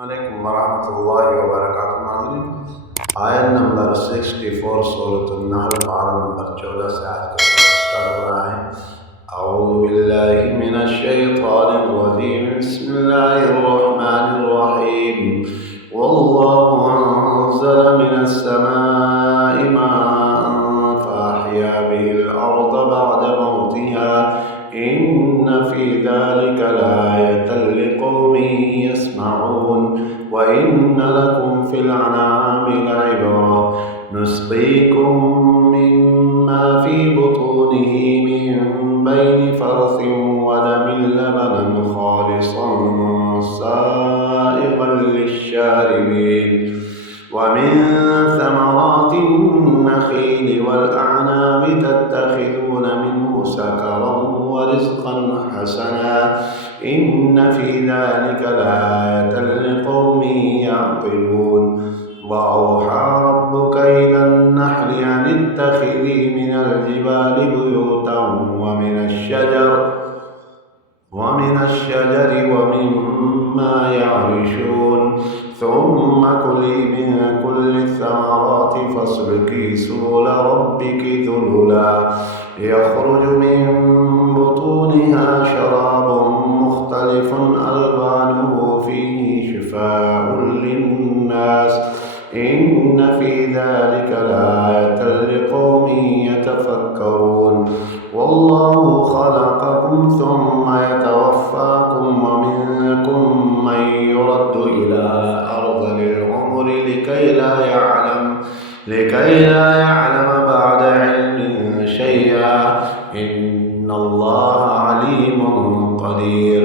वालेकुम वरहमतुल्लाहि वबरकातुहू। नाज़रीन, आयत नंबर 64 सूरह अन-नहल पारा नंबर 14 से आज का स्टार्ट हो रहा है। अऊज़ु बिल्लाहि मिनश शैतानिर रजीम, बिस्मिल्लाहिर रहमानिर रहीम। वल्लाहु अंज़ल मिनस समाई माअन फ़अहया बिहिल अर्ज़ बअद मौतिहा इन्न फ़ी ज़ालिका लआयतन लिक़ौमिन यस्मऊन व इन्न लकुम फ़िल अनआमि लइब्रा नुस्क़ीकुम मिम्मा फ़ी बुतूनिही मिन बैनि फ़रसिन व दमिन लबनन ख़ालिसन साइग़न लिश्शारिबीन व मिन समरातिन नख़ील वल अअनाब तत्तख़िज़ून मिन्हु सकरन व रिज़क़न हसना इन्न फ़ी ज़ालिका लआयतन लिक़ौमिन यअक़िलून। वअौहा रब्बुका इलन नहली अन इत्तख़िज़ी मिनल जिबालि बुयूतन ومن الشجر ومما يعرشون ثم كلي من كل الثمرات فاسلكي سبل ربك ذللا يخرج من بطونها شراب مختلف ألوانه فيه شفاء للناس إن في ذلك لآية لقوم يتفكرون والله خلقكم ثم يتوفاكم ومنكم من يرد إلى أرذل العمر لكي لا يعلم بعد علم شيئا إن الله عليم قدير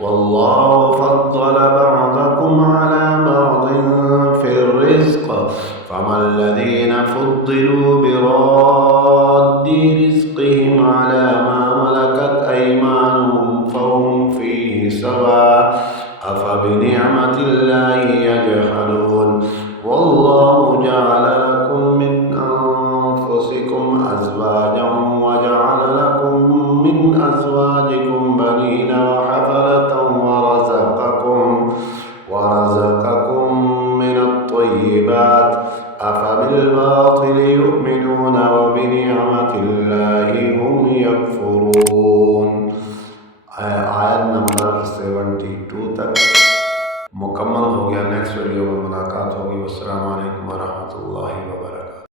والله فضل بعضكم على بعض في الرزق فما الذين فضلوا براد رزقهم على ما ملكت أيمانهم فهم فيه سواء أفبنعمة الله يجحدون والله جعل لكم من أنفسكم أزواجا وجعل لكم من أزواجكم بنين وحفدة ورزقكم من الطيبات أفبالباطل يؤمنون وبنعمة الله هم यकफुरून। आयत नंबर 72 तक मुकम्मल हो गया। नेक्स्ट वीडियो में मुलाकात होगी। अस्सलामु अलैकुम वरहमतुल्लाहि वबरकातुहू।